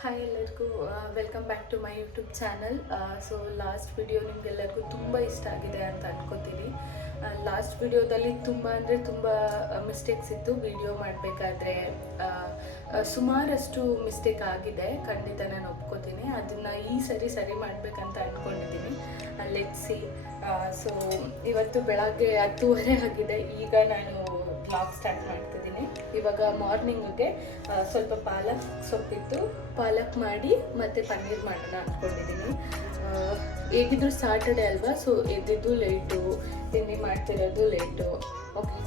Hi ಎಲ್ಲರಿಗೂ welcome back to my YouTube channel so last video ನಿಮಗೆಲ್ಲರಿಗೂ ತುಂಬ ಇಷ್ಟ ಆಗಿದೆ ಅಂತ ಅನ್ಕೋತೀನಿ. ಲಾಸ್ಟ್ ವಿಡಿಯೋದಲ್ಲಿ ತುಂಬ ಅಂದರೆ ತುಂಬ ಮಿಸ್ಟೇಕ್ಸ್ ಇತ್ತು. ವಿಡಿಯೋ ಮಾಡಬೇಕಾದ್ರೆ ಸುಮಾರಷ್ಟು ಮಿಸ್ಟೇಕ್ ಆಗಿದೆ. ಖಂಡಿತ ನಾನು ಒಪ್ಕೋತೀನಿ. ಅದನ್ನು ಈ ಸರಿ ಸರಿ ಮಾಡಬೇಕಂತ ಅಂದ್ಕೊಂಡಿದ್ದೀನಿ ಲೆಟ್ಸಿ ಸೊ ಇವತ್ತು ಬೆಳಗ್ಗೆ ಹತ್ತುವರೆ ಆಗಿದೆ. ಈಗ ನಾನು ಬ್ಲಾಗ್ ಸ್ಟಾರ್ಟ್ ಮಾಡ್ತಿದ್ದೀನಿ ಇವಾಗ ಮಾರ್ನಿಂಗಿಗೆ ಸ್ವಲ್ಪ ಪಾಲಕ್ ಸೊಪ್ಪಿತ್ತು ಪಾಲಕ್ ಮಾಡಿ ಮತ್ತೆ ಪನ್ನೀರ್ ಮಾಡೋಣ ಅಂದ್ಕೊಂಡಿದ್ದೀನಿ ಹೇಗಿದ್ರು ಸಾಟರ್ಡೆ ಅಲ್ವಾ? ಸೊ ಎದ್ದಿದ್ದು ಲೇಟು ತಿಂಡಿ ಮಾಡ್ತಿರೋದು ಲೇಟು ಓಕೆ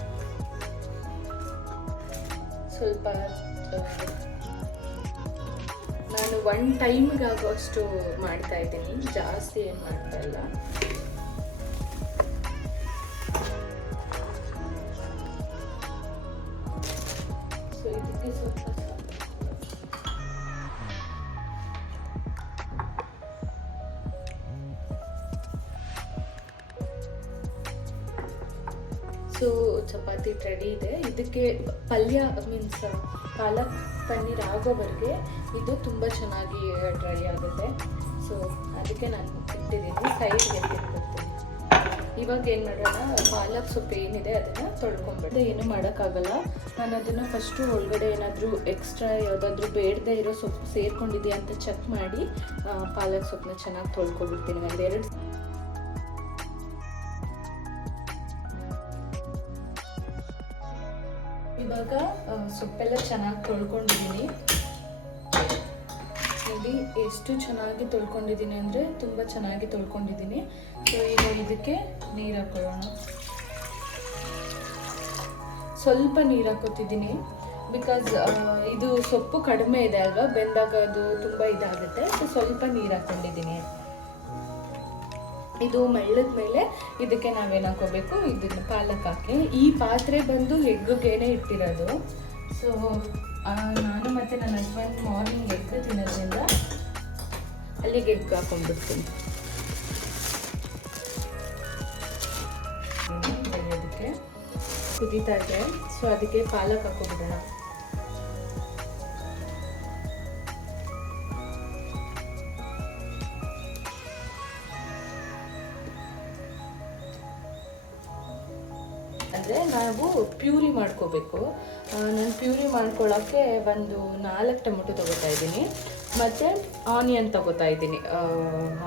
ಸ್ವಲ್ಪ ನಾನು ಒನ್ ಟೈಮ್ಗೆ ಆಗೋಷ್ಟು ಮಾಡ್ತಾ ಇದ್ದೀನಿ. ಜಾಸ್ತಿ ಏನು ಮಾಡ್ತಾ ಇಲ್ಲ. ಸೊ ಚಪಾತಿ ರೆಡಿ ಇದೆ. ಇದಕ್ಕೆ ಪಲ್ಯ ಮೀನ್ಸ್ ಪಾಲಕ್, ಪನ್ನೀರ್ ಆಗೋವರೆಗೆ ಇದು ತುಂಬ ಚೆನ್ನಾಗಿ ಡ್ರೈ ಆಗುತ್ತೆ. ಸೊ ಅದಕ್ಕೆ ನಾನು ಇಟ್ಟಿದ್ದೀನಿ ಸೈಡ್ಗೆ ಇವಾಗ ಏನು ಮಾಡೋಣ, ಪಾಲಕ್ ಸೊಪ್ಪು ಏನಿದೆ ಅದನ್ನು ತೊಳ್ಕೊಂಬಿಟ್ಟು ಏನು ಮಾಡೋಕ್ಕಾಗಲ್ಲ. ನಾನು ಅದನ್ನು ಫಸ್ಟು ಒಳಗಡೆ ಏನಾದರೂ ಎಕ್ಸ್ಟ್ರಾ ಯಾವುದಾದ್ರೂ ಬೇಡದೇ ಇರೋ ಸೊಪ್ಪು ಸೇರ್ಕೊಂಡಿದೆಯಾ ಅಂತ ಚೆಕ್ ಮಾಡಿ ಪಾಲಕ್ ಸೊಪ್ಪನ್ನ ಚೆನ್ನಾಗಿ ತೊಳ್ಕೊಬಿಡ್ತೀನಿ ಎರಡು ಇವಾಗ ಸೊಪ್ಪೆಲ್ಲ ಚೆನ್ನಾಗಿ ತೊಳ್ಕೊಂಡಿದ್ದೀನಿ. ನೋಡಿ ಎಷ್ಟು ಚೆನ್ನಾಗಿ ತೊಳ್ಕೊಂಡಿದ್ದೀನಿ ಅಂದರೆ ತುಂಬ ಚೆನ್ನಾಗಿ ತೊಳ್ಕೊಂಡಿದ್ದೀನಿ. ಸೊ ಈಗ ಇದಕ್ಕೆ ನೀರು ಹಾಕೊಳ್ಳೋಣ. ಸ್ವಲ್ಪ ನೀರು ಹಾಕೋತಿದ್ದೀನಿ. ಬಿಕಾಸ್ ಇದು ಸೊಪ್ಪು ಕಡಿಮೆ ಇದೆ ಅಲ್ವಾ? ಬೆಂದಾಗ ಅದು ತುಂಬ ಇದಾಗುತ್ತೆ. ಸೊ ಸ್ವಲ್ಪ ನೀರು ಹಾಕೊಂಡಿದ್ದೀನಿ. ಇದು ಮೆಳ್ಳದ ಮೇಲೆ ಇದಕ್ಕೆ ನಾವೇನು ಹಾಕೋಬೇಕು? ಇದನ್ನು ಪಾಲಕ್ ಹಾಕಿ. ಈ ಪಾತ್ರೆ ಬಂದು ಎಗ್ಗೇನೆ ಇಟ್ಟಿರೋದು. ಸೊ ನಾನು ಮತ್ತು ನನ್ನ ಹಸ್ಬೆಂಡ್ ಮಾರ್ನಿಂಗ್ ಎಗ್ ತಿನ್ನೋದ್ರಿಂದ ಅಲ್ಲಿಗೆ ಎಗ್ ಹಾಕೊಂಡ್ಬಿಡ್ತೀನಿ. ಅದಕ್ಕೆ ಕುದೀತಾ ಇದೆ ಸೊ ಅದಕ್ಕೆ ಪಾಲಕ್ ಹಾಕೋಬಿಡೋಣ ಅಂದರೆ ನಾವು ಪ್ಯೂರಿ ಮಾಡ್ಕೋಬೇಕು. ನಾನು ಪ್ಯೂರಿ ಮಾಡ್ಕೊಳ್ಳೋಕ್ಕೆ ಒಂದು ನಾಲ್ಕು ಟೊಮೊಟೊ ತೊಗೋತಾ ಇದ್ದೀನಿ. ಮತ್ತು ಆನಿಯನ್ ತೊಗೋತಾ ಇದ್ದೀನಿ.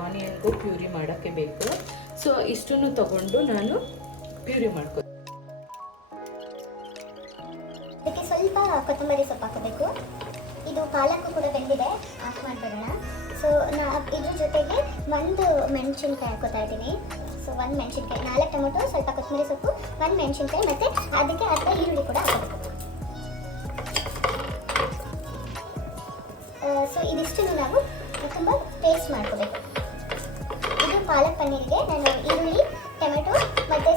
ಆನಿಯನ್ಗೂ ಪ್ಯೂರಿ ಮಾಡೋಕ್ಕೆ ಬೇಕು. ಸೊ ಇಷ್ಟನ್ನು ತಗೊಂಡು ನಾನು ಪ್ಯೂರಿ ಮಾಡ್ಕೊ ಅದಕ್ಕೆ ಸ್ವಲ್ಪ ಕೊತ್ತಂಬರಿ ಸೊಪ್ಪು ಹಾಕೋಬೇಕು ಇದು ಕಾಲಕ್ಕೂ ಕೂಡ ಬೆಂದಿದೆ. ಆಫ್ ಮಾಡಿಬಿಡೋಣ. ಸೊ ನಾ, ಇದ್ರ ಜೊತೆಗೆ ಒಂದು ಮೆಣಸಿನ್ಕಾಯಿ ಹಾಕೋತಾ ಇದ್ದೀನಿ. ಸೊ ಒಂದು ಮೆಣಸಿನ್ಕಾಯಿ ನಾಲ್ಕು ಟೊಮೊಟೊ ಸ್ವಲ್ಪ ಕೊತ್ತಂಬರಿ ಸೊಪ್ಪು, ಒಂದು ಮೆಣಸಿನ್ಕಾಯಿ, ಮತ್ತು ಅದಕ್ಕೆ ಅರ್ಧ ಈರುಳ್ಳಿ ಕೂಡ ಹಾಕೋಬೇಕು ಸೊ ಇದಿಷ್ಟನ್ನು ನಾವು ತುಂಬ ಪೇಸ್ಟ್ ಮಾಡ್ಕೋಬೇಕು. ಇದು ಪಾಲಕ್ ಪನ್ನೀರಿಗೆ ನಾನು ಈರುಳ್ಳಿ ಟೊಮೆಟೊ ಮತ್ತು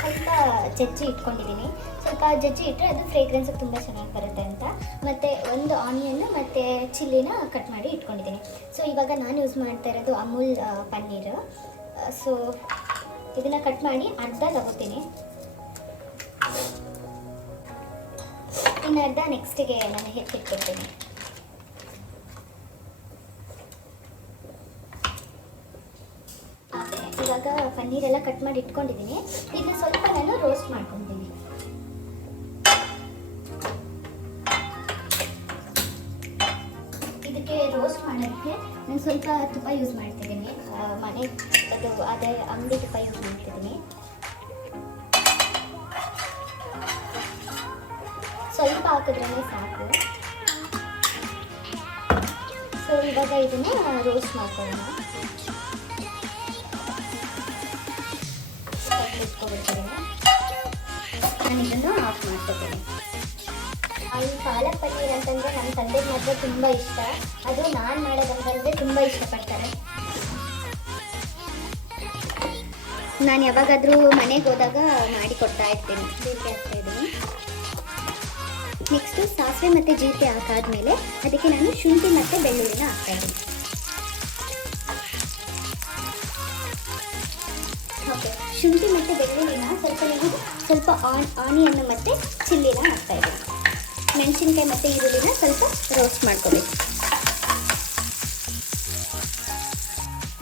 ಸ್ವಲ್ಪ ಜಜ್ಜಿ ಇಟ್ಕೊಂಡಿದ್ದೀನಿ. ಸ್ವಲ್ಪ ಜಜ್ಜಿ ಇಟ್ಟರೆ ಅದು ಫ್ರೇಗ್ರೆನ್ಸ್ ತುಂಬ ಚೆನ್ನಾಗಿ ಬರುತ್ತೆ ಅಂತ. ಮತ್ತು ಒಂದು ಆನಿಯನ್ನು ಮತ್ತು ಚಿಲ್ಲಿನ ಕಟ್ ಮಾಡಿ ಇಟ್ಕೊಂಡಿದ್ದೀನಿ. ಸೊ ಇವಾಗ ನಾನು ಯೂಸ್ ಮಾಡ್ತಾ ಇರೋದು ಅಮೂಲ್ ಪನ್ನೀರ್. ಸೊ ಇದನ್ನು ಕಟ್ ಮಾಡಿ ಅರ್ಧ ತಗೋತೀನಿ. ಇನ್ನು ಅರ್ಧ ನೆಕ್ಸ್ಟಿಗೆ ನಾನು ಎತ್ತಿಟ್ಬಿಡ್ತೀನಿ ಓಕೆ ಇವಾಗ ಪನ್ನೀರೆಲ್ಲ ಕಟ್ ಮಾಡಿ ಇಟ್ಕೊಂಡಿದ್ದೀನಿ ಇದನ್ನ ಸ್ವಲ್ಪ ನಾನು ರೋಸ್ಟ್ ಮಾಡ್ಕೊತೀನಿ. ಇದಕ್ಕೆ ರೋಸ್ಟ್ ಮಾಡೋದಕ್ಕೆ ನಾನು ಸ್ವಲ್ಪ ತುಪ್ಪ ಯೂಸ್ ಮಾಡ್ತಿದ್ದೀನಿ ಮನೆ ಅದು ಅದೇ ಅಂಗಡಿ ತುಪ್ಪ ಯೂಸ್ ಮಾಡ್ತಿದ್ದೀನಿ ಸ್ವಲ್ಪ ಹಾಕಿದ್ರೇ ಸಾಕು. ಸೊ ಇವಾಗ ಇದನ್ನೇ ರೋಸ್ಟ್ ಮಾಡ್ಕೊಳ್ಳೋಣ. ನಾನು ಇದನ್ನು ಆಫ್ ಮಾಡ್ಕೊತೀನಿ ಈ ಪಾಲಕ್ ಪನ್ನೀರ್ ಅಂತಂದರೆ ನನ್ನ ತಂದೆಗೆ ಮಾತ್ರ ತುಂಬ ಇಷ್ಟ. ಅದು ನಾನು ಮಾಡೋದಂತಂದರೆ ತುಂಬ ಇಷ್ಟಪಡ್ತಾರೆ. ನಾನು ಯಾವಾಗಾದರೂ ಮನೆಗೆ ಹೋದಾಗ ಮಾಡಿ ಕೊಡ್ತಾ ಇರ್ತೀನಿ. ಜೀರಿಗೆ ಹಾಕ್ತಾ ಇದ್ದೀನಿ ನೆಕ್ಸ್ಟು ಸಾಸಿವೆ ಮತ್ತು ಜೀರಿಗೆ ಹಾಕಾದ್ಮೇಲೆ ಅದಕ್ಕೆ ನಾನು ಶುಂಠಿ ಮತ್ತು ಬೆಳ್ಳುಳ್ಳಿನ ಹಾಕ್ತಾ ಶುಂಠಿ ಮತ್ತು ಬೆಳ್ಳುಳ್ಳಿನ ಸ್ವಲ್ಪ ನೀವು ಸ್ವಲ್ಪ ಆನ್ ಆನಿಯನ್ನು ಮತ್ತು ಚಿಲ್ಲಿನ ಹಾಕ್ತಾ ಇದ್ದೀವಿ ಮೆಣಸಿನ್ಕಾಯಿ ಮತ್ತು ಈರುಳ್ಳಿನ ಸ್ವಲ್ಪ ರೋಸ್ಟ್ ಮಾಡ್ಕೋಬೇಕು.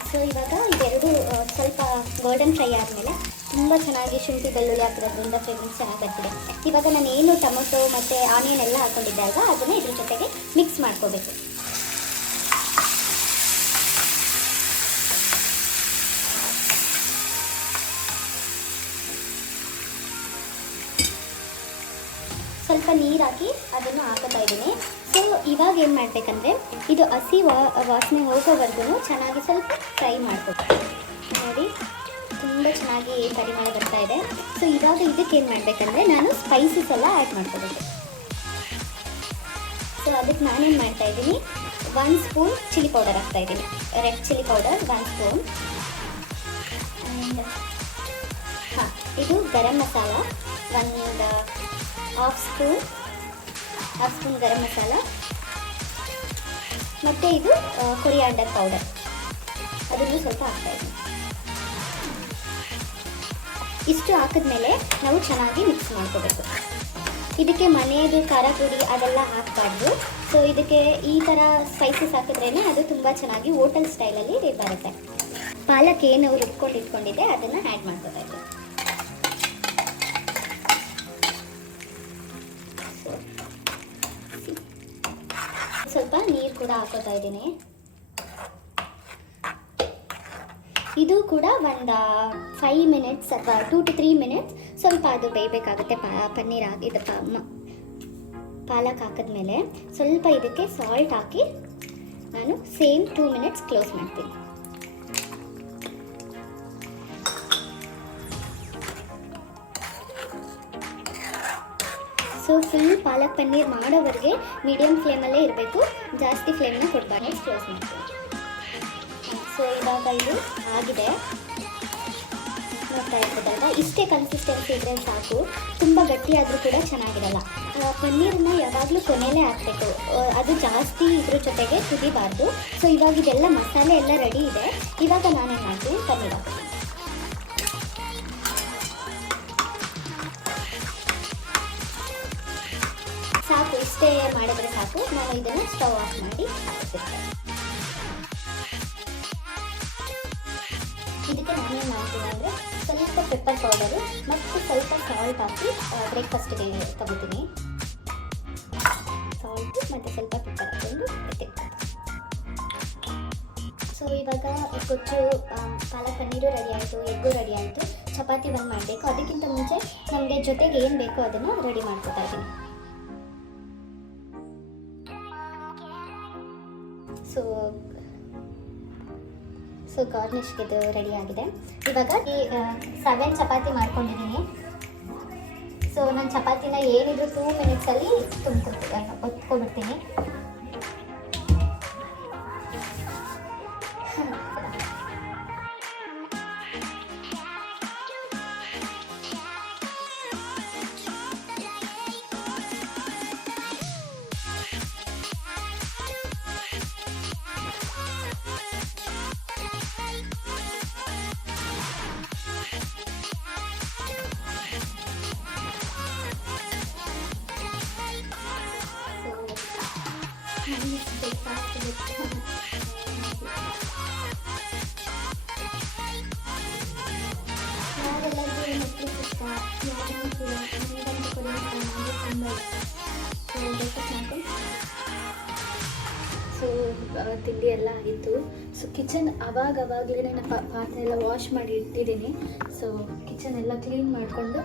ಸೊ ಇವಾಗ ಇವೆರಡು ಆ, ಸ್ವಲ್ಪ ಗೋಲ್ಡನ್ ಫ್ರೈ ಆದಮೇಲೆ ತುಂಬ ಚೆನ್ನಾಗಿ ಶುಂಠಿ ಬೆಳ್ಳುಳ್ಳಿ ಹಾಕಿರೋದ್ರಿಂದ ಫ್ರೇಗ್ರೆನ್ಸ್ ಚೆನ್ನಾಗಿ ಬರ್ತಿದೆ. ಇವಾಗ ನಾನು ಏನು ಟೊಮೊಟೊ ಮತ್ತು ಆನಿಯನ್ ಎಲ್ಲ ಹಾಕೊಂಡಿದ್ದೆ ಅಲ್ವಾ? ಅದನ್ನು ಇದ್ರ ಜೊತೆಗೆ ಮಿಕ್ಸ್ ಮಾಡ್ಕೋಬೇಕು. ಸ್ವಲ್ಪ ನೀರು ಹಾಕಿ ಅದನ್ನು ಹಾಕೋತಾ ಇದ್ದೀನಿ. ಸೊ ಇವಾಗ ಏನು ಮಾಡಬೇಕಂದ್ರೆ, ಇದು ಹಸಿ ವಾಸನೆ ಹೋಗೋವರೆಗೂ ಚೆನ್ನಾಗಿ ಸ್ವಲ್ಪ ಫ್ರೈ ಮಾಡ್ಕೋಬೇಕು. ನೋಡಿ, ತುಂಬ ಚೆನ್ನಾಗಿ ಪರಿಮಳ ಬರ್ತಾ ಇದೆ. ಸೊ ಇವಾಗ ಇದಕ್ಕೆ ಏನು ಮಾಡಬೇಕಂದ್ರೆ, ನಾನು ಸ್ಪೈಸಸ್ ಎಲ್ಲ ಆ್ಯಡ್ ಮಾಡ್ಕೋಬೇಕು. ಸೊ ಅದಕ್ಕೆ ನಾನೇನು ಮಾಡ್ತಾ ಇದ್ದೀನಿ ಒನ್ ಸ್ಪೂನ್ ಚಿಲ್ಲಿ ಪೌಡರ್ ಹಾಕ್ತಾ ಇದ್ದೀನಿ. Red chilli powder one spoon ಹಾಂ, ಇದು ಗರಂ ಮಸಾಲ, ಒಂದು half spoon half spoon garam masala ಮತ್ತು ಇದು ಕೊರಿಯಾಂಡರ್ ಪೌಡರ್ ಅದನ್ನು ಸ್ವಲ್ಪ ಹಾಕ್ತಾಯಿದ್ದೀನಿ ಇಷ್ಟು ಹಾಕಿದ್ಮೇಲೆ ನಾವು ಚೆನ್ನಾಗಿ ಮಿಕ್ಸ್ ಮಾಡ್ಕೋಬೇಕು. ಇದಕ್ಕೆ ಮನೆಯದು ಖಾರ ಪುಡಿ ಅದೆಲ್ಲ ಹಾಕಬಾರ್ದು. ಸೊ ಇದಕ್ಕೆ ಈ ಥರ ಸ್ಪೈಸಸ್ ಹಾಕಿದ್ರೇ ಅದು ತುಂಬ ಚೆನ್ನಾಗಿ ಹೋಟೆಲ್ ಸ್ಟೈಲಲ್ಲಿ ಬರುತ್ತೆ. ಪಾಲಕ್ ಏನು ರುಬ್ಕೊಂಡು ಇಟ್ಕೊಂಡಿದ್ದೆ, ಅದನ್ನು ಆ್ಯಡ್ ಮಾಡ್ಕೋತಾ ಕೂಡ ಹಾಕೋತಾ ಇದ್ದೀನಿ. ಇದು ಕೂಡ ಒಂದು ಫೈವ್ ಮಿನಿಟ್ಸ್ ಅಥವಾ ಟೂ ಟು ತ್ರೀ ಮಿನಿಟ್ಸ್ ಸ್ವಲ್ಪ ಅದು ಬೇಯಬೇಕಾಗುತ್ತೆ. ಪಾ, ಪನ್ನೀರ್ ಹಾಕಿ ಇದು ಪಾಲಕ್ ಹಾಕಿದ್ಮೇಲೆ ಸ್ವಲ್ಪ ಇದಕ್ಕೆ ಸಾಲ್ಟ್ ಹಾಕಿ ನಾನು ಸೇಮ್ ಟೂ ಮಿನಿಟ್ಸ್ ಕ್ಲೋಸ್ ಮಾಡ್ತೀನಿ. ಸೊ ಫುಲ್ ಪಾಲಕ್ ಪನ್ನೀರ್ ಮಾಡೋವರೆಗೆ ಮೀಡಿಯಮ್ ಫ್ಲೇಮಲ್ಲೇ ಇರಬೇಕು. ಜಾಸ್ತಿ ಫ್ಲೇಮ್ನ ಕೊಡಬಾರ್ದು. ಕ್ಲೋಸ್ ಮಾಡ್ತೀವಿ ಸೊ ಇವಾಗ ಇದು ಆಗಿದೆ. ನೋಡ್ತಾ ಇರ್ಬೋದಲ್ಲ ಇಷ್ಟೇ ಕನ್ಸಿಸ್ಟೆನ್ಸಿ ಇದ್ರೆ ಸಾಕು. ತುಂಬ ಗಟ್ಟಿಯಾದರೂ ಕೂಡ ಚೆನ್ನಾಗಿರಲ್ಲ. ಪನ್ನೀರನ್ನ ಯಾವಾಗಲೂ ಕೊನೆಯಲ್ಲೇ ಹಾಕಬೇಕು. ಅದು ಜಾಸ್ತಿ ಇದ್ರ ಜೊತೆಗೆ ಕುದಿಬಾರ್ದು ಸೊ ಇವಾಗ ಇದೆಲ್ಲ ಮಸಾಲೆ ಎಲ್ಲ ರೆಡಿ ಇದೆ. ಇವಾಗ ನಾನೇನು ಮಾಡ್ತೀನಿ? ಪನ್ನೀರ್ ಹಾಕ್ತೀನಿ. ಇಷ್ಟೇ ಮಾಡಿದ್ರೆ ಸಾಕು. ನಾವು ಇದನ್ನು ಸ್ಟವ್ ಆಫ್ ಮಾಡಿ. ಇದಕ್ಕೆ ನಾನೇನು ಮಾಡ್ತೀನಿ ಅಂದರೆ ಸ್ವಲ್ಪ ಪೆಪ್ಪರ್ ಪೌಡರು ಮತ್ತು ಸ್ವಲ್ಪ ಸಾಲ್ಟ್ ಹಾಕಿ ಬ್ರೇಕ್ಫಾಸ್ಟ್ಗೆ ತಗೋತೀನಿ. ಸಾಲ್ಟು ಮತ್ತು ಸ್ವಲ್ಪ ಪೆಪ್ಪರ್ ಹಾಕೊಂಡು ಸೊ ಇವಾಗ ಕೊಚ್ಚು ಪಾಲಕ್ ಪನ್ನೀರು ರೆಡಿ ಆಯಿತು, ಎಗ್ಗು ರೆಡಿ ಆಯಿತು. ಚಪಾತಿ ಒಂದು ಮಾಡಬೇಕು. ಅದಕ್ಕಿಂತ ಮುಂಚೆ ನಮಗೆ ಜೊತೆಗೆ ಏನು ಬೇಕೋ ಅದನ್ನು ರೆಡಿ ಮಾಡ್ಕೊತಾ ಇದ್ದೀನಿ. ಸೊ ಸೊ ಗಾರ್ನಿಷ್ಗೆ ಇದು ರೆಡಿ ಆಗಿದೆ. ಇವಾಗ ಈ ಸೆವೆನ್ ಚಪಾತಿ ಮಾಡ್ಕೊಂಡಿದ್ದೀನಿ. ಸೊ ನಾನು ಚಪಾತಿನ ಏನಿದ್ರು ಟೂ ಮಿನಿಟ್ಸಲ್ಲಿ ತುಂಬ್ಕೊಡ್ತೀನಿ, ಒತ್ಕೊಬಿಡ್ತೀನಿ. ಸೊ ತಿಂಡಿ ಎಲ್ಲ ಆಯಿತು. ಸೊ ಕಿಚನ್ ಅವಾಗ ಅವಾಗಲೇ ನಾನು ಪಾತ್ರೆ ಎಲ್ಲ ವಾಶ್ ಮಾಡಿ ಇಟ್ಟಿದ್ದೀನಿ. ಸೊ ಕಿಚನ್ ಎಲ್ಲ ಕ್ಲೀನ್ ಮಾಡಿಕೊಂಡು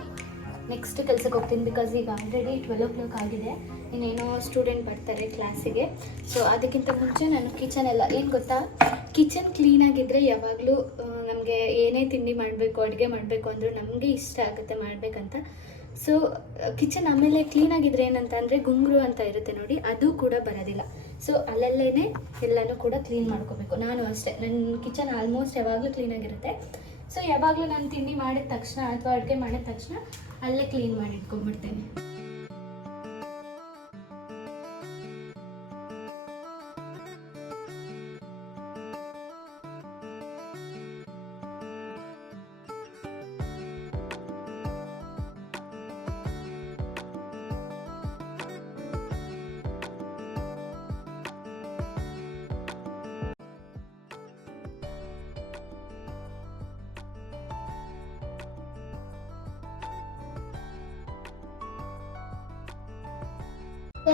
ನೆಕ್ಸ್ಟ್ ಕೆಲಸಕ್ಕೆ ಹೋಗ್ತೀನಿ ಬಿಕಾಸ್ ಈಗ ಆಲ್ರೆಡಿ ಟ್ವೆಲ್ ಓ ಕ್ಲಾಕ್ ಆಗಿದೆ. ಇನ್ನೇನೋ ಸ್ಟೂಡೆಂಟ್ ಬರ್ತಾರೆ ಕ್ಲಾಸಿಗೆ ಸೊ ಅದಕ್ಕಿಂತ ಮುಂಚೆ ನಾನು ಕಿಚನ್ ಎಲ್ಲ, ಏನು ಗೊತ್ತಾ? ಕಿಚನ್ ಕ್ಲೀನಾಗಿದ್ದರೆ ಯಾವಾಗಲೂ ನಮಗೆ ಏನೇ ತಿಂಡಿ ಮಾಡಬೇಕು, ಅಡುಗೆ ಮಾಡಬೇಕು ಅಂದರೂ ನಮಗೆ ಇಷ್ಟ ಆಗುತ್ತೆ ಮಾಡಬೇಕಂತ. ಸೊ ಕಿಚನ್ ಆಮೇಲೆ ಕ್ಲೀನಾಗಿದ್ರೆ ಏನಂತ ಅಂದರೆ ಗುಂಗ್ರು ಅಂತ ಇರುತ್ತೆ ನೋಡಿ, ಅದು ಕೂಡ ಬರೋದಿಲ್ಲ. ಸೊ ಅಲ್ಲಲ್ಲೇ ಎಲ್ಲನೂ ಕೂಡ ಕ್ಲೀನ್ ಮಾಡ್ಕೋಬೇಕು. ನಾನು ಅಷ್ಟೇ. ನನ್ನ ಕಿಚನ್ ಆಲ್ಮೋಸ್ಟ್ ಯಾವಾಗಲೂ ಕ್ಲೀನಾಗಿರುತ್ತೆ ಸೊ ಯಾವಾಗಲೂ ನಾನು ತಿಂಡಿ ಮಾಡಿದ ತಕ್ಷಣ ಅಥವಾ ಅಡುಗೆ ಮಾಡಿದ ತಕ್ಷಣ ಅಲ್ಲೇ ಕ್ಲೀನ್ ಮಾಡಿ ಇಟ್ಕೊಂಡ್ಬಿಡ್ತೇನೆ.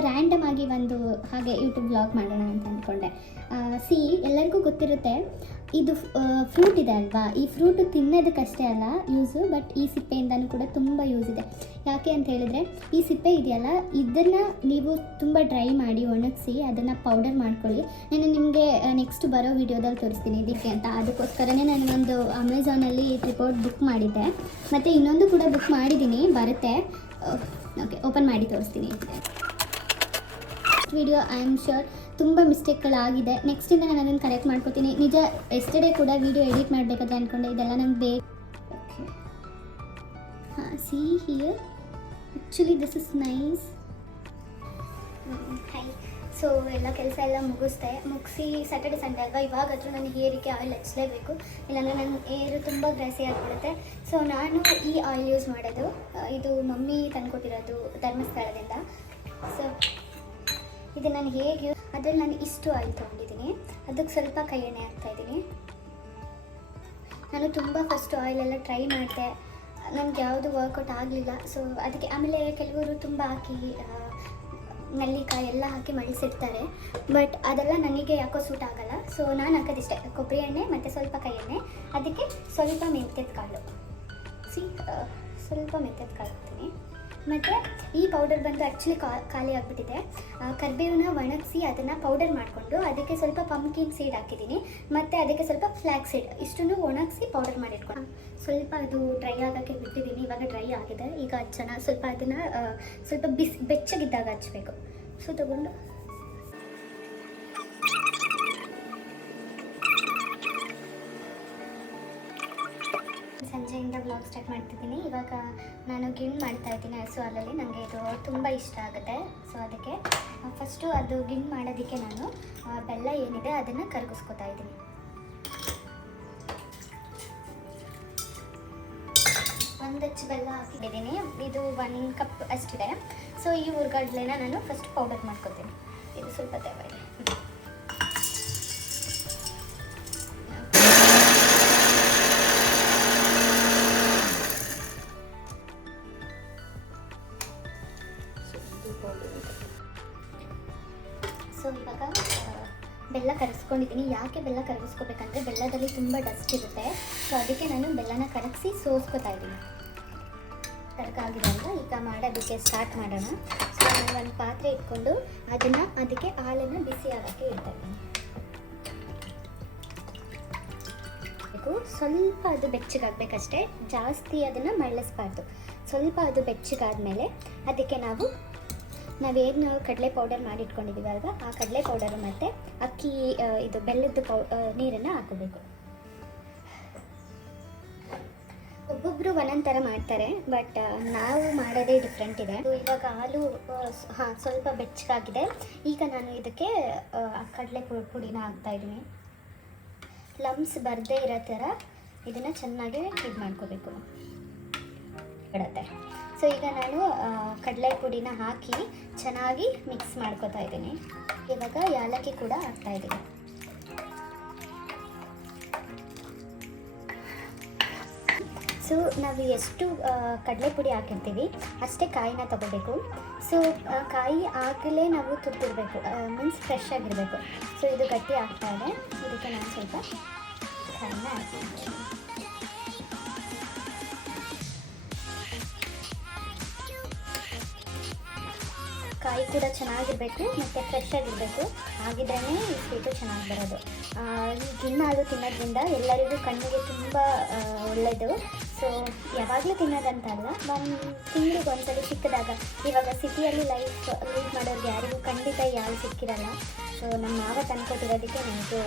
ರ್ಯಾಂಡಮ್ ಆಗಿ ಒಂದು ಹಾಗೆ ಯೂಟ್ಯೂಬ್ ಬ್ಲಾಗ್ ಮಾಡೋಣ ಅಂತ ಅಂದ್ಕೊಂಡೆ ಸಿ ಎಲ್ಲರಿಗೂ ಗೊತ್ತಿರುತ್ತೆ, ಇದು ಫ್ರೂಟ್ ಇದೆ ಅಲ್ವಾ? ಈ ಫ್ರೂಟು ತಿನ್ನೋದಕ್ಕಷ್ಟೇ ಅಲ್ಲ ಯೂಸು ಬಟ್ ಈ ಸಿಪ್ಪೆಯಿಂದನೂ ಕೂಡ ತುಂಬ ಯೂಸ್ ಇದೆ. ಯಾಕೆ ಅಂತ ಹೇಳಿದ್ರೆ, ಈ ಸಿಪ್ಪೆ ಇದೆಯಲ್ಲ, ಇದನ್ನು ನೀವು ತುಂಬ ಡ್ರೈ ಮಾಡಿ ಒಣಗಿಸಿ ಅದನ್ನು ಪೌಡರ್ ಮಾಡ್ಕೊಳ್ಳಿ. ನಾನು ನಿಮಗೆ ನೆಕ್ಸ್ಟ್ ಬರೋ ವಿಡಿಯೋದಲ್ಲಿ ತೋರಿಸ್ತೀನಿ ಇದಕ್ಕೆ ಅಂತ. ಅದಕ್ಕೋಸ್ಕರನೇ ನಾನು ಒಂದು ಅಮೆಝಾನಲ್ಲಿ ಟ್ರಿಪೋರ್ಟ್ ಬುಕ್ ಮಾಡಿದ್ದೆ. ಮತ್ತು ಇನ್ನೊಂದು ಕೂಡ ಬುಕ್ ಮಾಡಿದ್ದೀನಿ, ಬರುತ್ತೆ. ಓಕೆ ಓಪನ್ ಮಾಡಿ ತೋರಿಸ್ತೀನಿ. ವಿಡಿಯೋ ಐ ಆಮ್ ಶ್ಯೂರ್ ತುಂಬ ಮಿಸ್ಟೇಕ್ಗಳಾಗಿದೆ ನೆಕ್ಸ್ಟಿಂದ ನಾನು ಅದನ್ನು ಕರೆಕ್ಟ್ ಮಾಡ್ಕೋತೀನಿ. ನಿಜ ಎಸ್ಟರ್ಡೇ ಕೂಡ ವಿಡಿಯೋ ಎಡಿಟ್ ಮಾಡಬೇಕಂತ ಅಂದ್ಕೊಂಡೆ ಇದೆಲ್ಲ ನಂಗೆ ಓಕೆ ಹಾಂ see here actually this is nice hi so ಎಲ್ಲ ಕೆಲಸ ಎಲ್ಲ ಮುಗಿಸ್ದೆ. ಮುಗಿಸಿ ಸ್ಯಾಟರ್ಡೆ ಸಂಡೇ ಅಲ್ವಾ ಇವಾಗಾದರೂ ನನಗೆ ಹೇರಿಗೆ ಆಯಿಲ್ ಹಚ್ಚಲೇಬೇಕು ಇಲ್ಲಾಂದರೆ ನನ್ನ ಏರು ತುಂಬ ಗ್ರಾಸಿ ಆಗಿಬಿಡುತ್ತೆ. ಸೊ ನಾನು ಈ ಆಯಿಲ್ ಯೂಸ್ ಮಾಡೋದು ಇದು ಮಮ್ಮಿ ತಂದುಕೊಟ್ಟಿರೋದು ಧರ್ಮಸ್ಥಳದಿಂದ. ಸೊ ಇದು ನಾನು ಹೇಗೆ ಅದರಲ್ಲಿ ನಾನು ಇಷ್ಟು ಆಯಿಲ್ ತೊಗೊಂಡಿದ್ದೀನಿ. ಅದಕ್ಕೆ ಸ್ವಲ್ಪ ಕೈ ಎಣ್ಣೆ ಹಾಕ್ತಾ ಇದ್ದೀನಿ. ನಾನು ತುಂಬ ಫಸ್ಟ್ ಆಯಿಲೆಲ್ಲ ಟ್ರೈ ಮಾಡಿದೆ. ನನಗೆ ಯಾವುದು ವರ್ಕೌಟ್ ಆಗಲಿಲ್ಲ. ಸೊ ಅದಕ್ಕೆ ಆಮೇಲೆ ಕೆಲವರು ತುಂಬ ಹಾಕಿ ನಲ್ಲಿಕಾಯಿ ಎಲ್ಲ ಹಾಕಿ ಮಳಿಸಿರ್ತಾರೆ. ಬಟ್ ಅದೆಲ್ಲ ನನಗೆ ಯಾಕೋ ಸೂಟ್ ಆಗಲ್ಲ. ಸೊ ನಾನು ಹಾಕೋದಿಷ್ಟೇ. ಕೊಬ್ಬರಿ ಎಣ್ಣೆ ಮತ್ತು ಸ್ವಲ್ಪ ಕೈ ಎಣ್ಣೆ. ಅದಕ್ಕೆ ಸ್ವಲ್ಪ ಮೆಂತ್ಯದ ಕಾಳು. ಸಿ ಸ್ವಲ್ಪ ಮೆಂತ್ಯದ ಕಾಳು. ಮತ್ತು ಈ ಪೌಡರ್ ಬಂದು ಆ್ಯಕ್ಚುಲಿ ಖಾಲಿ ಆಗಿಬಿಟ್ಟಿದೆ. ಕರ್ಬೇವನ್ನ ಒಣಗಿಸಿ ಅದನ್ನು ಪೌಡರ್ ಮಾಡಿಕೊಂಡು ಅದಕ್ಕೆ ಸ್ವಲ್ಪ ಪಂಪ್ಕಿನ್ ಸೀಡ್ ಹಾಕಿದ್ದೀನಿ. ಮತ್ತು ಅದಕ್ಕೆ ಸ್ವಲ್ಪ ಫ್ಲ್ಯಾಕ್ ಸೀಡ್ ಇಷ್ಟನ್ನು ಒಣಗಿಸಿ ಪೌಡರ್ ಮಾಡಿಟ್ಕೊಂಡು ಸ್ವಲ್ಪ ಅದು ಡ್ರೈ ಆಗೋಕ್ಕೆ ಬಿಟ್ಟಿದ್ದೀನಿ. ಇವಾಗ ಡ್ರೈ ಆಗಿದೆ. ಈಗ ಹಚ್ಚೋಣ ಸ್ವಲ್ಪ ಅದನ್ನು ಸ್ವಲ್ಪ ಬಿಸಿ, ಬೆಚ್ಚಗಿದ್ದಾಗ ಹಚ್ಚಬೇಕು ಸೊ ತಗೊಂಡು ಬ್ಲಾಗ್ ಸ್ಟಾರ್ಟ್ ಮಾಡ್ತಿದ್ದೀನಿ. ಇವಾಗ ನಾನು ಗಿಣ್ ಮಾಡ್ತಾ ಇದ್ದೀನಿ. ಹಸು ಹಾಲಲ್ಲಿ ನನಗೆ ಇದು ತುಂಬ ಇಷ್ಟ ಆಗುತ್ತೆ. ಸೊ ಅದಕ್ಕೆ ಫಸ್ಟು ಅದು ಗಿಣ್ ಮಾಡೋದಕ್ಕೆ ನಾನು ಬೆಲ್ಲ ಏನಿದೆ ಅದನ್ನು ಕರಗಿಸ್ಕೊತಾ ಇದ್ದೀನಿ. ಒಂದು ಹೆಚ್ಚು ಬೆಲ್ಲ ಹಾಕಿದ್ದೀನಿ ಇದು ಒನ್ ಕಪ್ ಅಷ್ಟಿದೆ. ಸೊ ಈ ಹುರ್ಗಡ್ಲೆನ ನಾನು ಫಸ್ಟ್ ಪೌಡರ್ ಮಾಡ್ಕೊತೀನಿ. ಇದು ಸ್ವಲ್ಪ ತೆವ ಕರಗಿಸ್ಕೊಂಡಿದ್ದೀನಿ ಯಾಕೆ ಬೆಲ್ಲ ಕರಗಿಸ್ಕೋಬೇಕಂದ್ರೆ ಬೆಲ್ಲದಲ್ಲಿ ತುಂಬ ಡಸ್ಟ್ ಇರುತ್ತೆ. ಸೊ ಅದಕ್ಕೆ ನಾನು ಬೆಲ್ಲನ ಕರಗಿಸಿ ಸೋಸ್ಕೊತಾ ಇದ್ದೀನಿ. ಕರಕಾಗಿರೋಲ್ಲ ಈಗ ಮಾಡೋದಕ್ಕೆ ಸ್ಟಾರ್ಟ್ ಮಾಡೋಣ. ಸೊ ನಾನು ಒಂದು ಪಾತ್ರೆ ಇಟ್ಕೊಂಡು ಅದನ್ನು ಅದಕ್ಕೆ ಹಾಲನ್ನು ಬಿಸಿ ಆಗೋಕ್ಕೆ ಇಡ್ತಾ ಇದ್ದೀನಿ. ಸ್ವಲ್ಪ ಅದು ಬೆಚ್ಚಗಾಗಬೇಕಷ್ಟೇ. ಜಾಸ್ತಿ ಅದನ್ನು ಮಳ್ಳಿಸ್ಬಾರ್ದು ಸ್ವಲ್ಪ ಅದು ಬೆಚ್ಚಗಾದ್ಮೇಲೆ ಅದಕ್ಕೆ ನಾವು ನಾವೇನು ಕಡಲೆ ಪೌಡರ್ ಮಾಡಿ ಇಟ್ಕೊಂಡಿದ್ದೀವಿ ಅಲ್ವಾ? ಆ ಕಡಲೆ ಪೌಡರ್ ಮತ್ತು ಅಕ್ಕಿ ಇದು ಬೆಲ್ಲದ ಪೌ ನೀರನ್ನು ಹಾಕೋಬೇಕು. ಒಬ್ಬೊಬ್ಬರು ಒಂದೊಂದು ಥರ ಮಾಡ್ತಾರೆ, ಬಟ್ ನಾವು ಮಾಡೋದೇ ಡಿಫ್ರೆಂಟ್ ಇದೆ. ಇವಾಗ ಹಾಲು ಹಾಂ, ಸ್ವಲ್ಪ ಬೆಚ್ಚಗಾಗಿದೆ. ಈಗ ನಾನು ಇದಕ್ಕೆ ಕಡಲೆ ಪುಡಿನ ಹಾಕ್ತಾ ಇದ್ದೀನಿ. ಲಮ್ಸ್ ಬರದೇ ಇರೋ ಥರ ಇದನ್ನು ಚೆನ್ನಾಗಿ ಇದು ಮಾಡ್ಕೋಬೇಕು. ಬಿಡತ್ತೆ ಸೊ ಈಗ ನಾನು ಕಡಲೆ ಪುಡಿನ ಹಾಕಿ ಚೆನ್ನಾಗಿ ಮಿಕ್ಸ್ ಮಾಡ್ಕೋತಾ ಇದ್ದೀನಿ. ಇವಾಗ ಯಾಲಕ್ಕಿ ಕೂಡ ಹಾಕ್ತಾ ಇದ್ದೀನಿ. ಸೊ ನಾವು ಎಷ್ಟು ಕಡಲೆ ಪುಡಿ ಹಾಕಿರ್ತೀವಿ, ಅಷ್ಟೇ ಕಾಯಿನ ತಗೋಬೇಕು. ಸೊ ಕಾಯಿ ಆಗಲೇ ನಾವು ತುಪ್ಪಿರಬೇಕು ಮೀನ್ಸ್ ಫ್ರೆಶ್ ಆಗಿರಬೇಕು. ಸೊ ಇದು ಗಟ್ಟಿ ಆಗ್ತಾ ಇದೆ. ಇದಕ್ಕೆ ನಾನು ಸ್ವಲ್ಪ ಕಾಯಿನ ಹಾಕ್ತೀನಿ. ಕಾಯಿ ಕೂಡ ಚೆನ್ನಾಗಿರಬೇಕು, ಮತ್ತು ಫ್ರೆಶ್ ಆಗಿರಬೇಕು. ಆಗಿದ್ರೇ ಈ ಸ್ವೀಟು ಚೆನ್ನಾಗಿ ಬರೋದು. ಈ ಗಿಣ್ಣಾಲು ತಿನ್ನೋದ್ರಿಂದ ಎಲ್ಲರಿಗೂ ಕಣ್ಣಿಗೆ ತುಂಬ ಒಳ್ಳೆಯದು ಸೊ ಯಾವಾಗಲೂ ತಿನ್ನೋದಂತ ಅಲ್ಲ ಒಂದು ತಿಂಗಳಿಗೆ ಒಂದ್ಸಲಿ ಸಿಕ್ಕಿದಾಗ, ಇವಾಗ ಸಿಟಿಯಲ್ಲಿ ಲೈಫ್ ಲೀಡ್ ಮಾಡೋರಿಗೆ ಯಾರಿಗೂ ಖಂಡಿತ ಯಾರು ಸಿಕ್ಕಿರಲ್ಲ. ಸೊ ನಮ್ಮ ಮಾವ ತಂದ್ಕೊಟ್ಟಿರೋದಕ್ಕೆ ನನಗೆ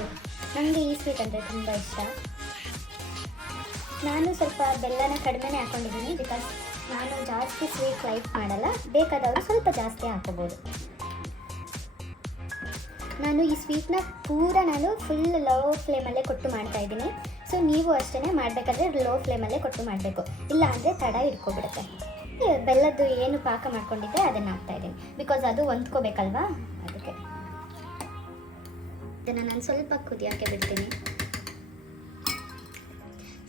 ನನಗೆ ಈ ಸ್ವೀಟ್ ಅಂದರೆ ತುಂಬ ಇಷ್ಟ. ನಾನು ಸ್ವಲ್ಪ ಬೆಲ್ಲನ ಕಡಿಮೆನೇ ಹಾಕೊಂಡಿದ್ದೀನಿ ಬಿಕಾಸ್ ನಾನು ಜಾಸ್ತಿ ಸ್ವೀಟ್ ಲೈಕ್ ಮಾಡಲ್ಲ, ಬೇಕಾದವರು ಸ್ವಲ್ಪ ಜಾಸ್ತಿ ಹಾಕೋಬೋದು ನಾನು ಈ ಸ್ವೀಟ್ನ ಪೂರ ನಾನು ಫುಲ್ ಲೋ ಫ್ಲೇಮಲ್ಲೇ ಕೊಟ್ಟು ಮಾಡ್ತಾ ಇದ್ದೀನಿ. ಸೊ ನೀವು ಅಷ್ಟೇ ಮಾಡಬೇಕಾದ್ರೆ ಲೋ ಫ್ಲೇಮಲ್ಲೇ ಕೊಟ್ಟು ಮಾಡಬೇಕು. ಇಲ್ಲ ಅಂದರೆ ತಡ ಇಟ್ಕೊಬಿಡುತ್ತೆ ಬೆಲ್ಲದ್ದು ಏನು ಪಾಕ ಮಾಡ್ಕೊಂಡಿದ್ದೆ, ಅದನ್ನು ಹಾಕ್ತಾ ಇದ್ದೀನಿ. ಬಿಕಾಸ್ ಅದು ಹೊಂದ್ಕೋಬೇಕಲ್ವಾ? ಅದಕ್ಕೆ. ಇದನ್ನು ನಾನು ಸ್ವಲ್ಪ ಕುದಿಯೋಕ್ಕೆ ಬಿಡ್ತೀನಿ.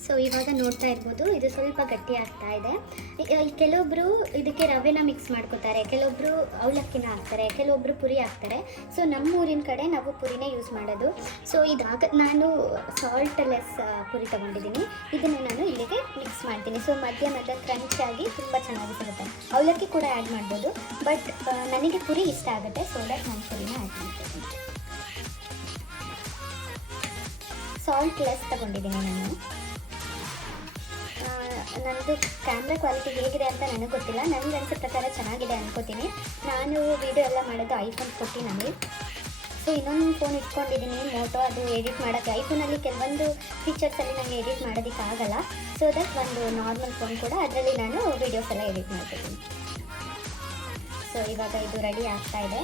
ಸೊ ಇವಾಗ ನೋಡ್ತಾ ಇರ್ಬೋದು, ಇದು ಸ್ವಲ್ಪ ಗಟ್ಟಿ ಆಗ್ತಾ ಇದೆ. ಕೆಲವೊಬ್ರು ಇದಕ್ಕೆ ರವೆನ ಮಿಕ್ಸ್ ಮಾಡ್ಕೋತಾರೆ, ಕೆಲವೊಬ್ರು ಅವಲಕ್ಕಿನ ಹಾಕ್ತಾರೆ, ಕೆಲವೊಬ್ರು ಪುರಿ ಹಾಕ್ತಾರೆ. ಸೊ ನಮ್ಮ ಊರಿನ ಕಡೆ ನಾವು ಪುರಿನೇ ಯೂಸ್ ಮಾಡೋದು. ಸೊ ಇದಾಗ ನಾನು ಸಾಲ್ಟ್ ಲೆಸ್ ಪುರಿ ತೊಗೊಂಡಿದ್ದೀನಿ. ಇದನ್ನು ನಾನು ಇಲ್ಲಿಗೆ ಮಿಕ್ಸ್ ಮಾಡ್ತೀನಿ. ಸೊ ಮಧ್ಯ ಮಧ್ಯ ಕ್ರಂಚ್ ಆಗಿ ತುಂಬ ಚೆನ್ನಾಗಿ ಸಿಗುತ್ತೆ. ಅವಲಕ್ಕಿ ಕೂಡ ಆ್ಯಡ್ ಮಾಡ್ಬೋದು. ಬಟ್ ನನಗೆ ಪುರಿ ಇಷ್ಟ ಆಗುತ್ತೆ. ಸೊ ದಟ್ ನಾನು ಪುರಿನ ಆ್ಯಡ್ ಮಾಡ್ತೀನಿ. ಸಾಲ್ಟ್ ಲೆಸ್ ತಗೊಂಡಿದ್ದೀನಿ ನಾನು. ನನ್ನದು ಕ್ಯಾಮ್ರಾ ಕ್ವಾಲಿಟಿ ಹೇಗಿದೆ ಅಂತ ನನಗೆ ಗೊತ್ತಿಲ್ಲ. ನನಗೆ ಅನಿಸೋ ಪ್ರಕಾರ ಚೆನ್ನಾಗಿದೆ ಅನ್ಕೋತೀನಿ. ನಾನು ವೀಡಿಯೋ ಎಲ್ಲ ಮಾಡೋದು ಐಫೋನ್ ಫೋರ್ಟೀನಲ್ಲಿ ಸೊ ಇನ್ನೊಂದು ಫೋನ್ ಇಟ್ಕೊಂಡಿದ್ದೀನಿ ಮೋಟೋ ಅದು ಎಡಿಟ್ ಮಾಡೋಕ್ಕೆ. ಐಫೋನಲ್ಲಿ ಕೆಲವೊಂದು ಫೀಚರ್ಸಲ್ಲಿ ನನಗೆ ಎಡಿಟ್ ಮಾಡೋದಕ್ಕೆ ಆಗಲ್ಲ. ಸೊ ದಟ್ ಒಂದು ನಾರ್ಮಲ್ ಫೋನ್ ಕೂಡ ಅದರಲ್ಲಿ ನಾನು ವೀಡಿಯೋಸ್ ಎಲ್ಲ ಎಡಿಟ್ ಮಾಡ್ತೀನಿ ಸೊ ಇವಾಗ ಇದು ರೆಡಿ ಆಗ್ತಾ ಇದೆ.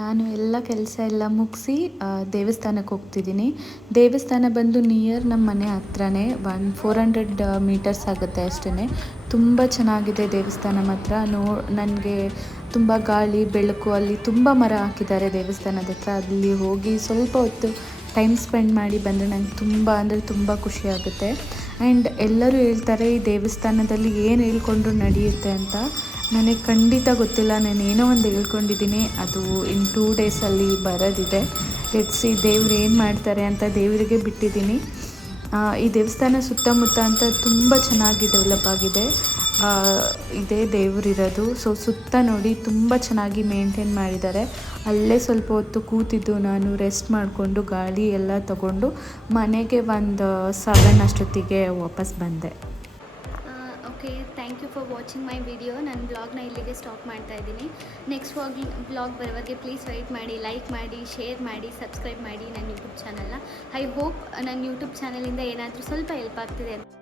ನಾನು ಎಲ್ಲ ಕೆಲಸ ಎಲ್ಲ ಮುಗಿಸಿ ದೇವಸ್ಥಾನಕ್ಕೆ ಹೋಗ್ತಿದ್ದೀನಿ. ದೇವಸ್ಥಾನ ಬಂದು ನಿಯರ್ ನಮ್ಮ ಮನೆ ಹತ್ರನೇ ಒನ್ ಫೋರ್ ಹಂಡ್ರೆಡ್ ಮೀಟರ್ಸ್ ಆಗುತ್ತೆ ಅಷ್ಟೇ ತುಂಬ ಚೆನ್ನಾಗಿದೆ ದೇವಸ್ಥಾನ ಮಾತ್ರ. ನೋ, ನನಗೆ ತುಂಬ ಗಾಳಿ, ಬೆಳಕು, ಅಲ್ಲಿ ತುಂಬ ಮರ ಹಾಕಿದ್ದಾರೆ ದೇವಸ್ಥಾನದ ಹತ್ರ. ಅಲ್ಲಿ ಹೋಗಿ ಸ್ವಲ್ಪ ಹೊತ್ತು ಟೈಮ್ ಸ್ಪೆಂಡ್ ಮಾಡಿ ಬಂದರೆ ನಂಗೆ ತುಂಬ, ಅಂದರೆ ತುಂಬ ಖುಷಿಯಾಗುತ್ತೆ ಆ್ಯಂಡ್ ಎಲ್ಲರೂ ಹೇಳ್ತಾರೆ, ಈ ದೇವಸ್ಥಾನದಲ್ಲಿ ಏನು ಹೇಳ್ಕೊಂಡ್ರು ನಡೆಯುತ್ತೆ ಅಂತ. ನನಗೆ ಖಂಡಿತ ಗೊತ್ತಿಲ್ಲ, ನಾನು ಏನೋ ಒಂದು ಹೇಳ್ಕೊಂಡಿದ್ದೀನಿ. ಅದು ಇನ್ ಟೂ ಡೇಸಲ್ಲಿ ಬರೋದಿದೆ. ಸಿ ದೇವ್ರು ಏನು ಮಾಡ್ತಾರೆ ಅಂತ ದೇವರಿಗೆ ಬಿಟ್ಟಿದ್ದೀನಿ. ಈ ದೇವಸ್ಥಾನ ಸುತ್ತಮುತ್ತ ಅಂತ ತುಂಬ ಚೆನ್ನಾಗಿ ಡೆವಲಪ್ ಆಗಿದೆ. ಇದೇ ದೇವರಿರೋದು. ಸೊ ಸುತ್ತ ನೋಡಿ ತುಂಬ ಚೆನ್ನಾಗಿ ಮೇಂಟೈನ್ ಮಾಡಿದ್ದಾರೆ. ಅಲ್ಲೇ ಸ್ವಲ್ಪ ಹೊತ್ತು ಕೂತಿದ್ದು ನಾನು ರೆಸ್ಟ್ ಮಾಡಿಕೊಂಡು ಗಾಳಿ ಎಲ್ಲ ತಗೊಂಡು ಮನೆಗೆ ಒಂದು ಸೆವೆನ್ ಅಷ್ಟೊತ್ತಿಗೆ ವಾಪಸ್ ಬಂದೆ. Thank you for watching my video ನನ್ನ ಬ್ಲಾಗ್ನ ಇಲ್ಲಿಗೆ ಸ್ಟಾಪ್ ಮಾಡ್ತಾ ಇದ್ದೀನಿ. ನೆಕ್ಸ್ಟ್ ವಾಗ್ ಬ್ಲಾಗ್ ಬರೋವರೆಗೆ ಪ್ಲೀಸ್ ವೆಯ್ಟ್ ಮಾಡಿ ಲೈಕ್ ಮಾಡಿ ಶೇರ್ ಮಾಡಿ ಸಬ್ಸ್ಕ್ರೈಬ್ ಮಾಡಿ ನನ್ನ ಯೂಟ್ಯೂಬ್ ಚಾನಲ್ನ ಐ ಹೋಪ್ ನನ್ನ ಯೂಟ್ಯೂಬ್ ಚಾನಲಿಂದ ಏನಾದರೂ ಸ್ವಲ್ಪ ಹೆಲ್ಪ್ ಆಗ್ತಿದೆ ಅಂತ.